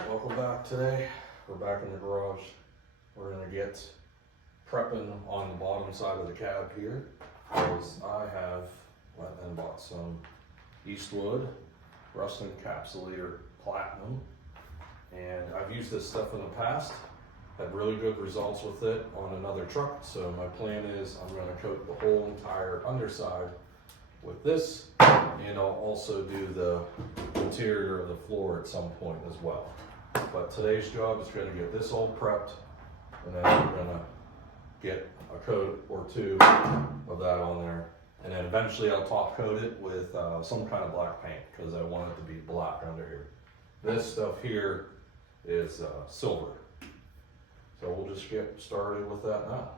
Alright, welcome back today. We're back in the garage. We're going to get prepping on the bottom side of the cab here, because I have went and bought some Eastwood Rust Encapsulator Platinum, and I've used this stuff in the past, had really good results with it on another truck. So my plan is I'm going to coat the whole entire underside with this, and I'll also do the interior of the floor at some point as well. But today's job is going to get this all prepped, and then we're going to get a coat or two of that on there, and then eventually I'll top coat it with some kind of black paint, because I want it to be black under here. This stuff here is silver, so we'll just get started with that now.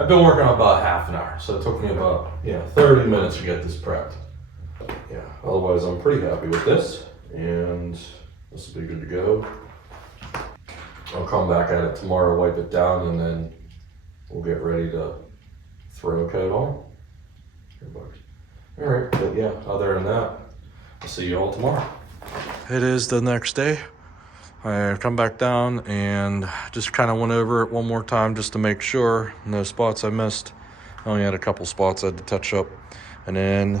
I've been working on about half an hour, so it took me about 30 minutes to get this prepped. Yeah, otherwise I'm pretty happy with this, and this will be good to go. I'll come back at it tomorrow, wipe it down, and then we'll get ready to throw a coat on. Alright, but yeah, other than that, I'll see you all tomorrow. It is the next day. I come back down and just kind of went over it one more time just to make sure. No spots I missed. I only had a couple spots I had to touch up. And then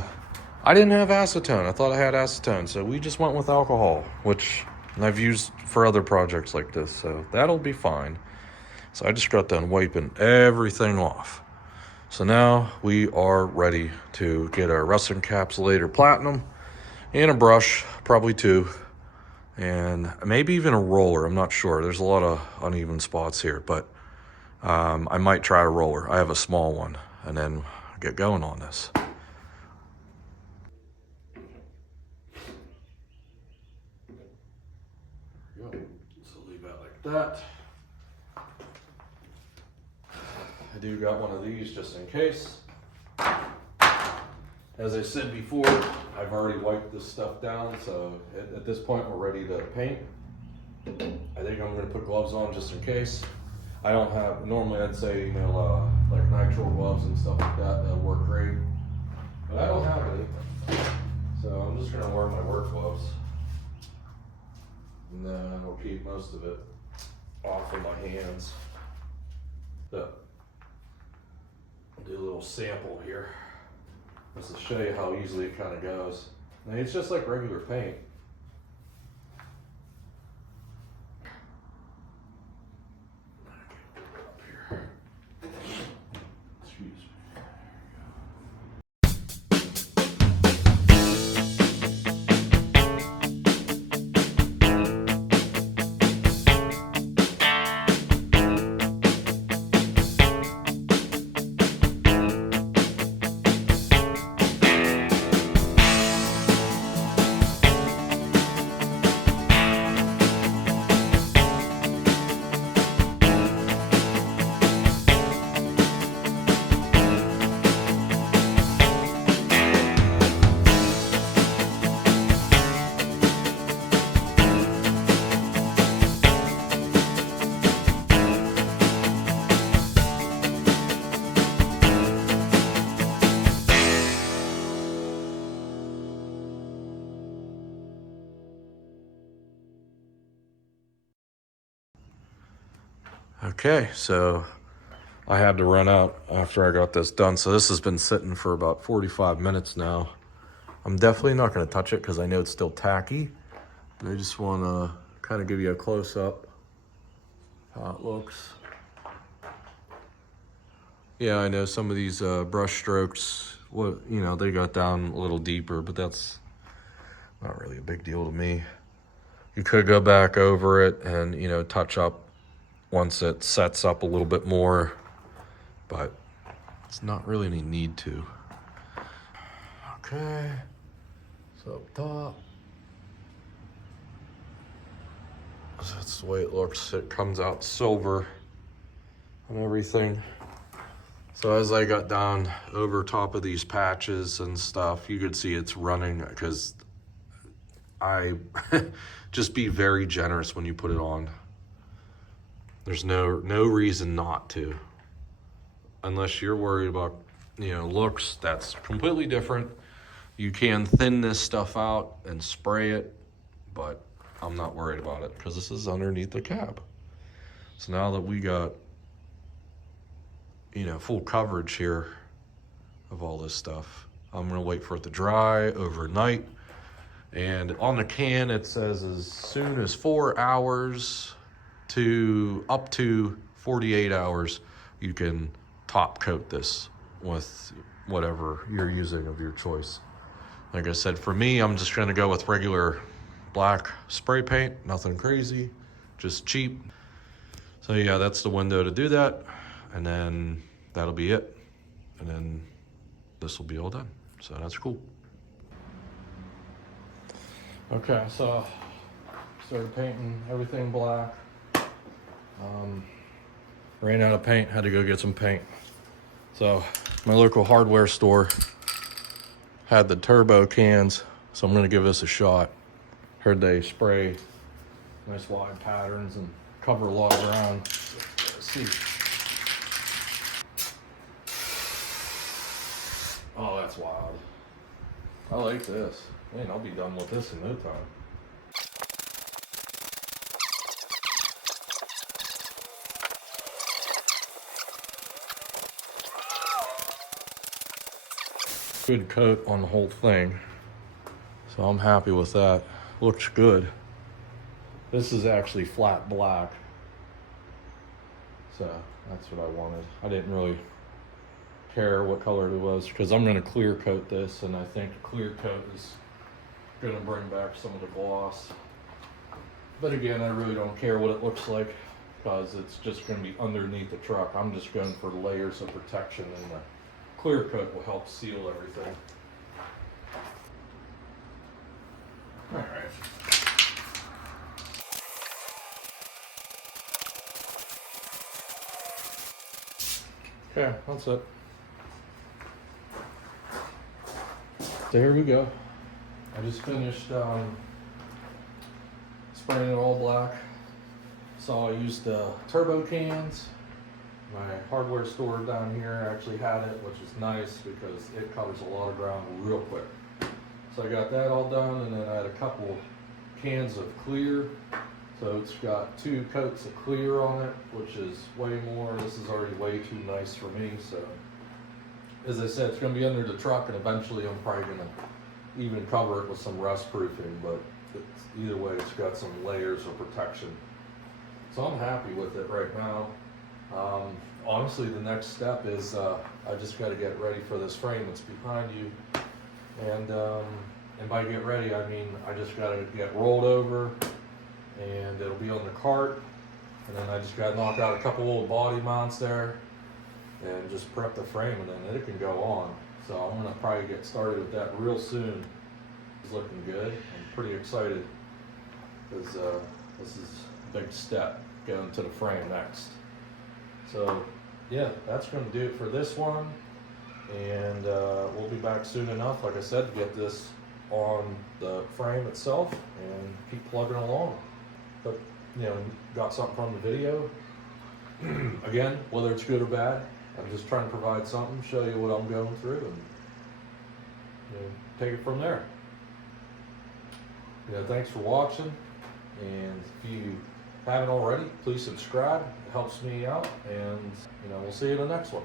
I didn't have acetone. I thought I had acetone. So we just went with alcohol, which I've used for other projects like this. So that'll be fine. So I just got done wiping everything off. So now we are ready to get our Rust Encapsulator Platinum and a brush, probably two. And maybe even a roller, I'm not sure. There's a lot of uneven spots here, but I might try a roller. I have a small one, and then get going on this. There we go. So leave that like that. I do got one of these just in case. As I said before, I've already wiped this stuff down, so at this point we're ready to paint. I think I'm gonna put gloves on just in case. I don't have, normally I'd say, like nitrile gloves and stuff like that, that'll work great. But I don't have any, so I'm just gonna wear my work gloves. And then I'll keep most of it off of my hands. But I'll do a little sample here, just to show you how easily it kind of goes. And it's just like regular paint. Okay, so I had to run out after I got this done. So this has been sitting for about 45 minutes now. I'm definitely not going to touch it because I know it's still tacky. But I just want to kind of give you a close-up how it looks. Yeah, I know some of these brush strokes, they got down a little deeper, but that's not really a big deal to me. You could go back over it and, touch up once it sets up a little bit more, but it's not really any need to. Okay, so up top. So that's the way it looks. It comes out silver and everything. So as I got down over top of these patches and stuff, you could see it's running because I just be very generous when you put it on. There's no reason not to. Unless you're worried about, looks, that's completely different. You can thin this stuff out and spray it, but I'm not worried about it because this is underneath the cab. So now that we got, full coverage here of all this stuff, I'm gonna wait for it to dry overnight. And on the can, it says as soon as 4 hours to up to 48 hours, you can top coat this with whatever you're using of your choice. Like I said, for me, I'm just gonna go with regular black spray paint, nothing crazy, just cheap. So yeah, that's the window to do that. And then that'll be it. And then this will be all done. So that's cool. Okay, so started painting everything black. Ran out of paint, had to go get some paint. So my local hardware store had the turbo cans, so I'm gonna give this a shot. Heard they spray nice wide patterns and cover a lot of ground. Let's see. Oh, that's wild. I like this. Man, I'll be done with this in no time. Good coat on the whole thing. So I'm happy with that. Looks good. This is actually flat black. So that's what I wanted. I didn't really care what color it was because I'm gonna clear coat this, and I think the clear coat is gonna bring back some of the gloss. But again, I really don't care what it looks like because it's just gonna be underneath the truck. I'm just going for layers of protection, and the clear coat will help seal everything. All right. Okay, that's it. So here we go. I just finished spraying it all black. So I used turbo cans. My hardware store down here actually had it, which is nice because it covers a lot of ground real quick. So I got that all done, and then I had a couple cans of clear. So it's got 2 coats of clear on it, which is way more. This is already way too nice for me. So as I said, it's gonna be under the truck, and eventually I'm probably gonna even cover it with some rust proofing, but either way, it's got some layers of protection. So I'm happy with it right now. Honestly, the next step is I just got to get ready for this frame that's behind you, and by get ready, I mean I just got to get rolled over, and it'll be on the cart, and then I just got to knock out a couple old body mounts there, and just prep the frame, and then it can go on. So I'm gonna probably get started with that real soon. It's looking good. I'm pretty excited because this is a big step going to the frame next. So yeah, that's going to do it for this one, and we'll be back soon enough, like I said, to get this on the frame itself and keep plugging along. But got something from the video. Again, whether it's good or bad, I'm just trying to provide something, show you what I'm going through, and take it from there. Thanks for watching, and if you haven't already, please subscribe. It helps me out, and we'll see you in the next one.